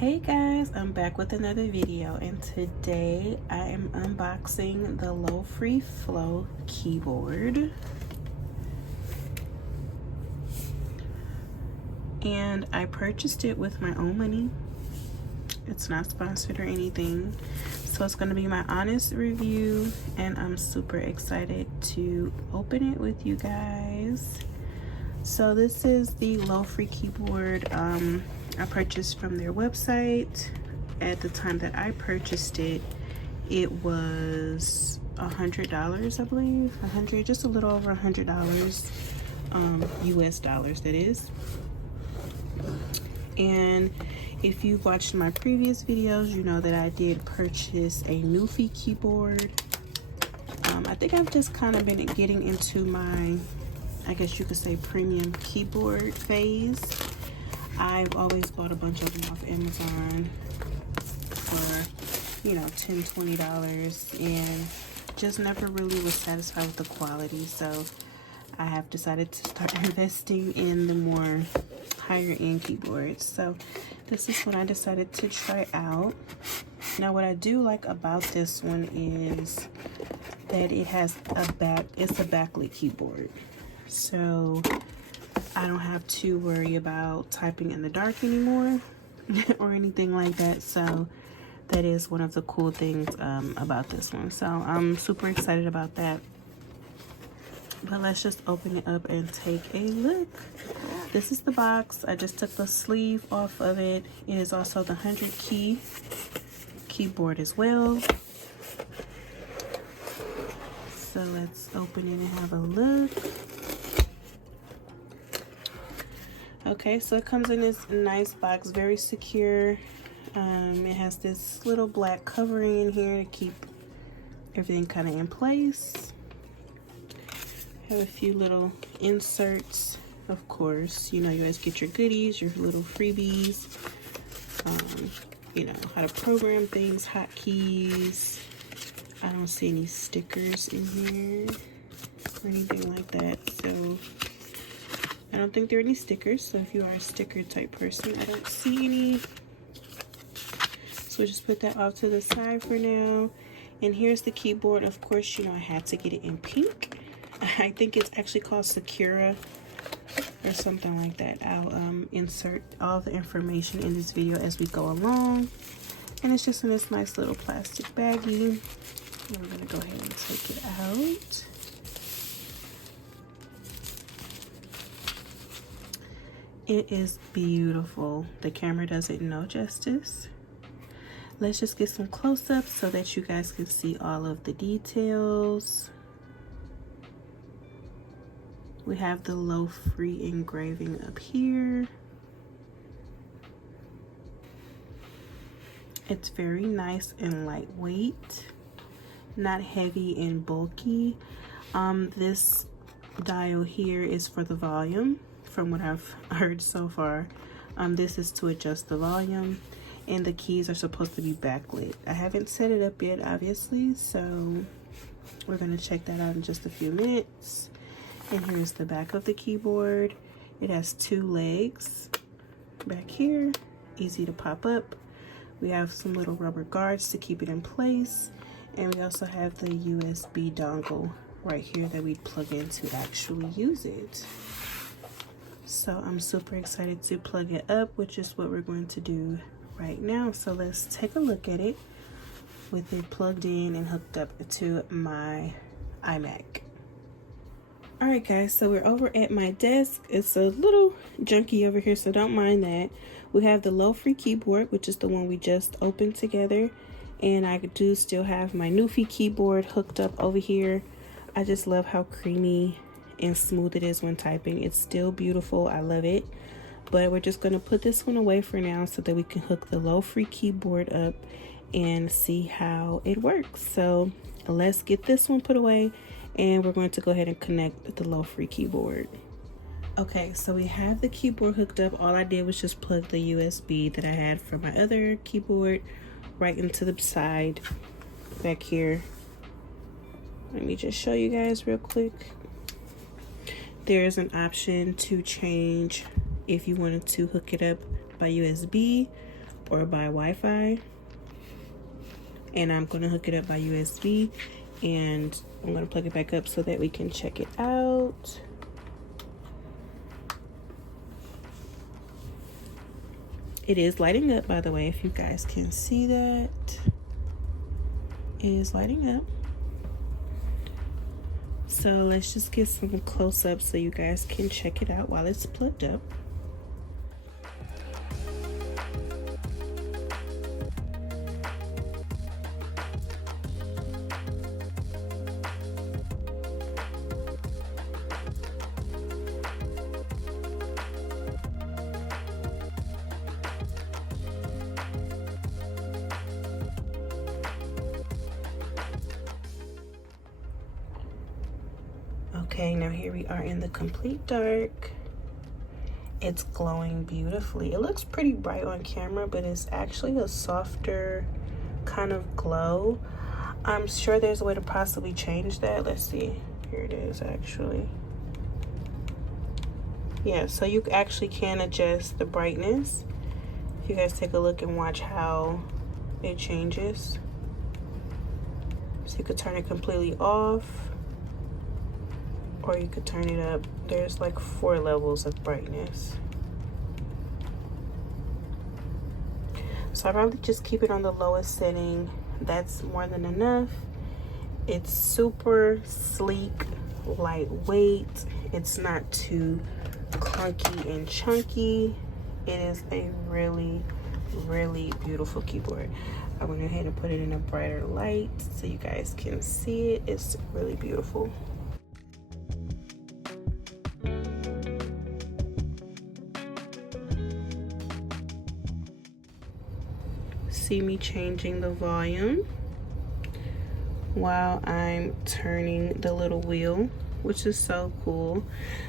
Hey guys, I'm back with another video, and today I am unboxing the LOFREE Flow keyboard. And I purchased it with my own money. It's not sponsored or anything. So it's going to be my honest review, and I'm super excited to open it with you guys. So this is the LOFREE keyboard. I purchased from their website. At the time that I purchased it, it was $100, I believe. Just a little over $100, US dollars, that is. And if you've watched my previous videos, you know that I did purchase a Lofi keyboard. I think I've just kind of been getting into my, I guess you could say, premium keyboard phase. I've always bought a bunch of them off Amazon for, you know, $10, $20, and just never really was satisfied with the quality. So I have decided to start investing in the more higher end keyboards. So this is what I decided to try out. Now what I do like about this one is that it has it's a backlit keyboard. So I don't have to worry about typing in the dark anymore or anything like that. So that is one of the cool things about this one. So I'm super excited about that. But let's just open it up and take a look. This is the box. I just took the sleeve off of it. It is also the 100 keyboard as well. So let's open it and have a look. Okay, so it comes in this nice box, very secure. It has this little black covering in here to keep everything kind of in place. Have a few little inserts, of course. You know, you guys get your goodies, your little freebies. You know, how to program things, hotkeys. I don't see any stickers in here or anything like that. So I don't think there are any stickers. So if you are a sticker type person, I don't see any. So we'll just put that off to the side for now. And here's the keyboard. Of course, you know, I had to get it in pink. I think it's actually called Sakura or something like that. I'll insert all the information in this video as we go along. And it's just in this nice little plastic baggie. I'm gonna go ahead and take it out. It is beautiful. The camera does it no justice. Let's just get some close-ups so that you guys can see all of the details. We have the LOFREE engraving up here. It's very nice and lightweight, not heavy and bulky. This dial here is for the volume, from what I've heard so far. This is to adjust the volume, and the keys are supposed to be backlit. I haven't set it up yet, obviously, so we're gonna check that out in just a few minutes. And here's the back of the keyboard. It has two legs back here, easy to pop up. We have some little rubber guards to keep it in place, and we also have the USB dongle right here that we'd plug in to actually use it. So I'm super excited to plug it up, which is what we're going to do right now. So let's take a look at it with it plugged in and hooked up to my iMac. All right guys, so we're over at my desk. It's a little junky over here, so don't mind that. We have the LOFREE keyboard, which is the one we just opened together, and I do still have my Lofi keyboard hooked up over here. I just love how creamy and smooth it is when typing. It's still beautiful. I love it. But we're just going to put this one away for now so that we can hook the LOFREE keyboard up and see how it works. So let's get this one put away, and we're going to go ahead and connect the LOFREE keyboard. Okay, so we have the keyboard hooked up. All I did was just plug the USB that I had from my other keyboard right into the side back here. Let me just show you guys real quick. There's an option to change if you wanted to hook it up by USB or by Wi-Fi, and I'm going to hook it up by USB, and I'm going to plug it back up so that we can check it out. It is lighting up, by the way, if you guys can see that. It is lighting up. So let's just get some close-ups so you guys can check it out while it's plugged up. Okay, now here we are in the complete dark. It's glowing beautifully. It looks pretty bright on camera, but it's actually a softer kind of glow. I'm sure there's a way to possibly change that. Let's see. Here it is, actually. Yeah, so you actually can adjust the brightness. If you guys take a look and watch how it changes. So you could turn it completely off, or you could turn it up. There's like 4 levels of brightness. So I probably just keep it on the lowest setting. That's more than enough. It's super sleek, lightweight. It's not too clunky and chunky. It is a really, really beautiful keyboard. I went ahead and put it in a brighter light so you guys can see it. It's really beautiful. See me changing the volume while I'm turning the little wheel, which is so cool.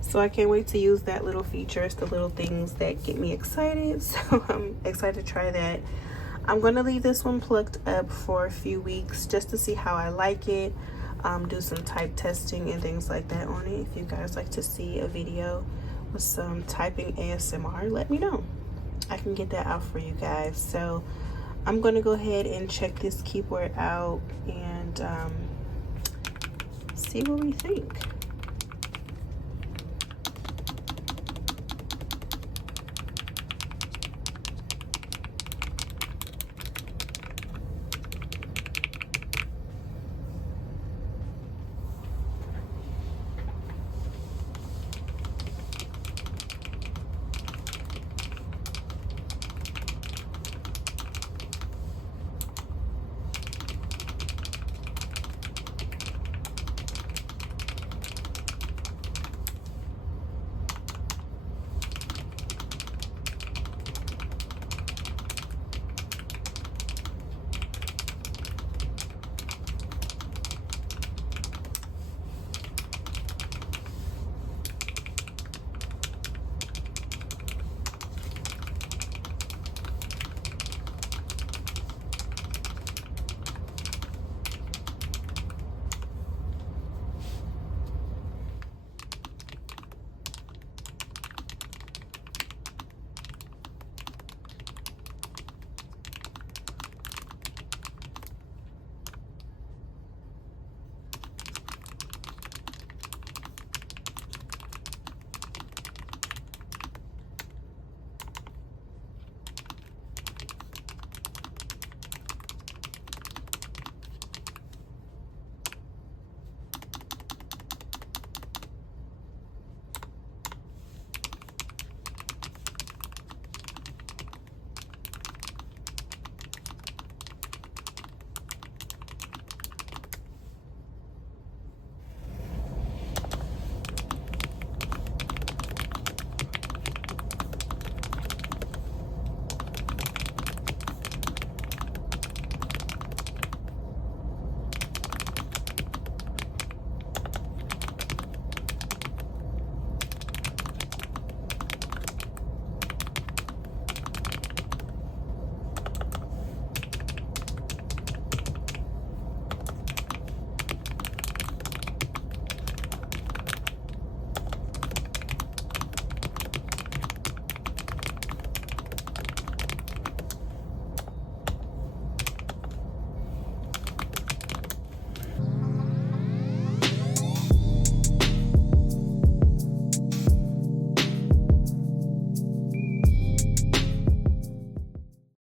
So I can't wait to use that little feature. It's the little things that get me excited, so I'm excited to try that. I'm going to leave this one plugged up for a few weeks just to see how I like it, do some type testing and things like that on it. If you guys like to see a video with some typing ASMR, let me know. I can get that out for you guys. So I'm going to go ahead and check this keyboard out and see what we think.